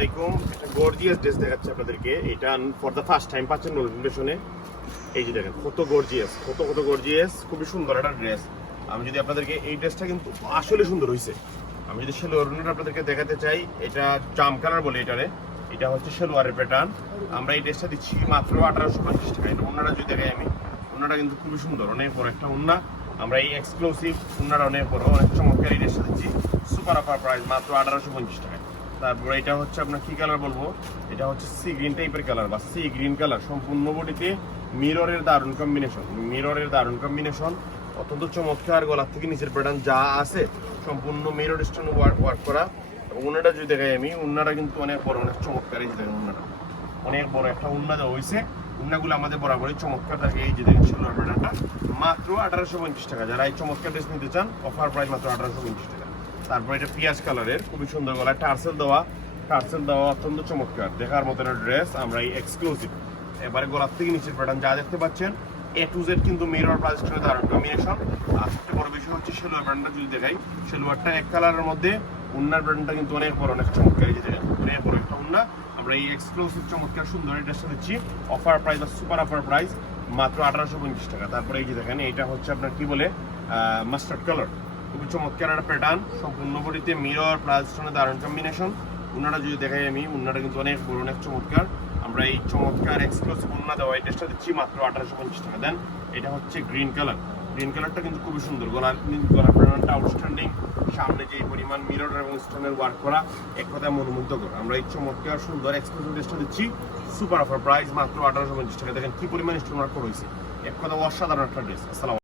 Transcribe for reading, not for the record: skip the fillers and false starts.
আলাইকুম। একটা gorgeous dress দেখাচ্ছি আপনাদেরকে। এটা ফর দ্য ফার্স্ট টাইম পাচ্ছেন নোটিফিকেশনে। এই যে দেখেন কত গর্জিয়াস, কত গর্জিয়াস, খুবই সুন্দর একটা ড্রেস। আমি যদি আপনাদেরকে এই ড্রেসটা কিন্তু আসলে সুন্দর হয়েছে। আমি যদি সেলোয়ারটা আপনাদেরকে দেখাতে চাই, এটা জাম কালার বলে এটারে। এটা হচ্ছে সেলোয়ারের প্যাটার্ন। আমরা এই ড্রেসটা দিচ্ছি মাত্র 1850 টাকা। এটা ওন্নাটা যদি দেখাই আমি, ওন্নাটা কিন্তু খুবই সুন্দর, অনেক বড় একটা ওন্না। আমরা এই এক্সক্লুসিভ ওন্নাটা অনেক বড়, অনেক চমৎকার এই ড্রেসটা দিচ্ছি সুপার অফার প্রাইস মাত্র 1850 টাকা। তারপরে এটা হচ্ছে আপনার কি কালার বলবো, এটা হচ্ছে সি গ্রিন টাইপের কালার বা সি গ্রিন কালার। সম্পূর্ণ বডিতে মিররের দারুণ কম্বিনেশন, অত্যন্ত চমৎকার। গলার থেকে নিচের প্যাটার্ন যা আছে সম্পূর্ণ মিরর স্টোন ওয়ার্ক করা। এবং উন্নাটা যদি দেখাই আমি, উন্নাটা কিন্তু অনেক বড়, অনেক চমৎকার। এই যে দেখেন উন্নাটা অনেক বড় একটা উন্না দেওয়া হয়েছে। উন্নাগুলো আমাদের বরাবরই চমৎকার থাকে। এই যে দেখেন সেলোয়ার প্যাটার্নটা মাত্র 1850 টাকা। যারা এই চমৎকার ড্রেস নিতে চান, অফার প্রাইস মাত্র 1850 টাকা। তারপর এটা পিঁয়াজ কালারের খুবই সুন্দর গলায় টার্সেল দেওয়া অত্যন্ত চমৎকার দেখার মতো একটা ড্রেস। আমরা এই এক্সক্লুসিভ এবারে গলার থেকে নিচের প্যাটার্ন যা দেখতে পাচ্ছেন এ টু জেড কিন্তু মিরর প্লাস দারুণ কম্বিনেশন। আর সবচেয়ে বড় বিষয় হচ্ছে সেলোয়ার প্যাটার্নটা যদি দেখাই, সেলোয়ারটা এক কালারের মধ্যে, উন্নার প্যাটার্নটা কিন্তু অনেক বড়, অনেক চমৎকার। এই যে দেখেন অনেক বড় একটা উন্না। আমরা এই এক্সক্লুসিভ চমৎকার সুন্দর এই ড্রেসটা দিচ্ছি অফার প্রাইস বা সুপার অফার প্রাইস মাত্র 1850 টাকা। তারপরে এই যে দেখেন এটা হচ্ছে আপনার কি বলে মাস্টার্ড কালার, খুবই চমৎকার একটা প্যাটার্ন। সম্পূর্ণ বডিতে মিরর প্লাস দারুণ কম্বিনেশন। উন্নাটা যদি দেখাই আমি, উন্নাটা কিন্তু অনেক বড়, অনেক চমৎকার। আমরা এই চমৎকার এক্সক্লুসিভ উন্না দেওয়া এই ড্রেসটা দিচ্ছি মাত্র 1850 টাকা। দেন এটা হচ্ছে গ্রিন কালারটা কিন্তু খুবই সুন্দর। গলার প্যাটার্নটা আউটস্ট্যান্ডিং। সামনে যে পরিমাণ মিরর এবং স্টোনের ওয়ার্ক করা, এক কথায় মনোমুগ্ধকর। আমরা এই চমৎকার সুন্দর এক্সক্লুসিভ ড্রেসটা দিচ্ছি সুপার অফার প্রাইস মাত্র 1850 টাকা। দেখেন কি পরিমাণ স্টোন ওয়ার্ক করা হয়েছে, এক কথা অসাধারণ একটা ড্রেস। আসসালাম।